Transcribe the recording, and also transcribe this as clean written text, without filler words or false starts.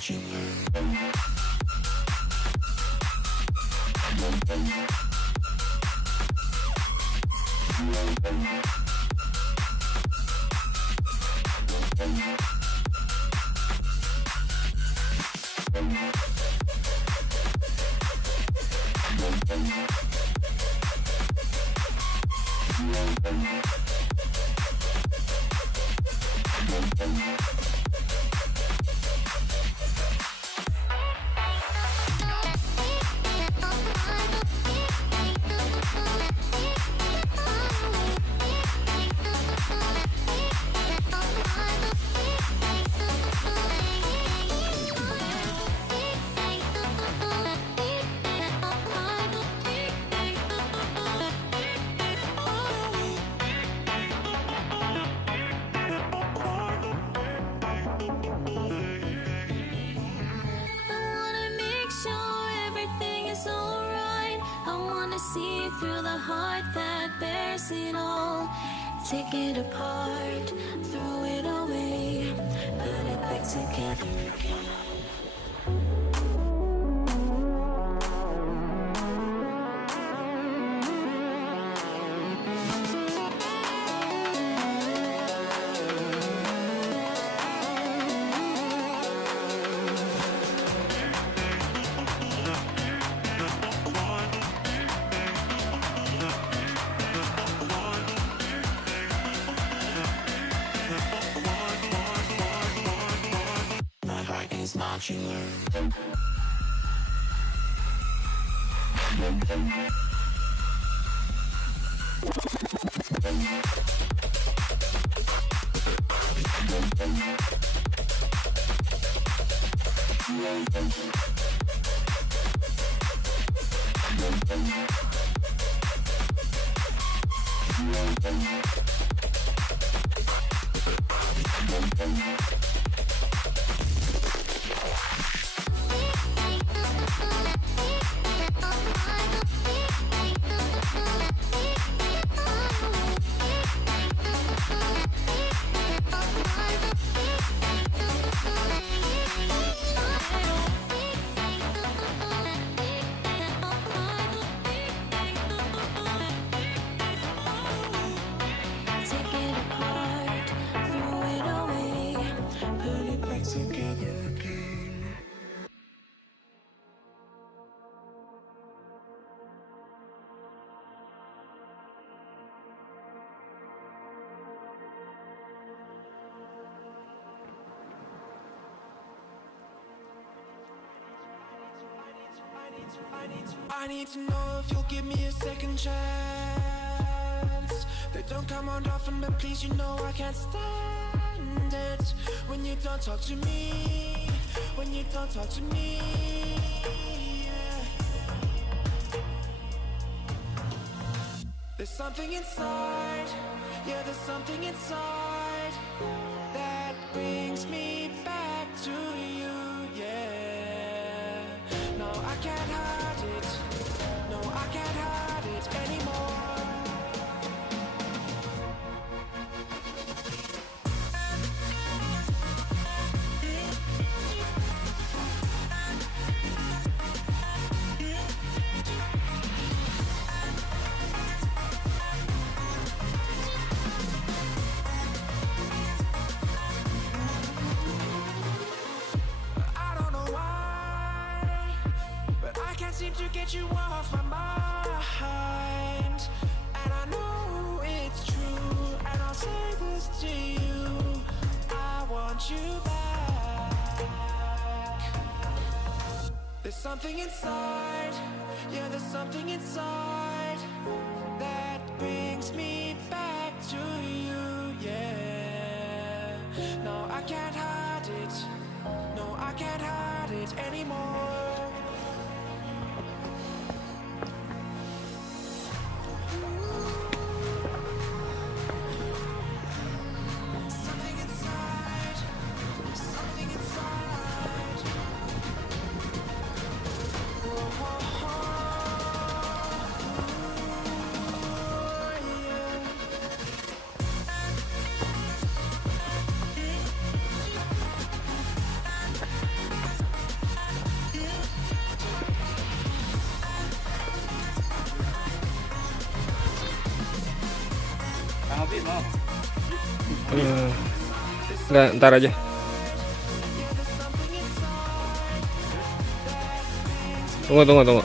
watching you. See through the heart that bears it all. Take it apart, throw it away, put it back together again. modular. Take it apart, throw it away, put it back together again. I need to know if you'll give me a second chance. They don't come around often, but please, you know I can't stand it when you don't talk to me. When you don't talk to me, yeah. There's something inside, yeah, there's something inside that brings me back to you, yeah. No, I can't hide it. No, I can't hide it anymore. I don't know why, but I can't seem to get you off my mind. And I know it's true, and I'll say this to you, I want you back. There's something inside, yeah, there's something inside that brings me back to you, yeah. No, I can't hide it. No, I can't hide it anymore. Something inside, something inside. Oh, yeah. Enggak, ntar aja. Tunggu.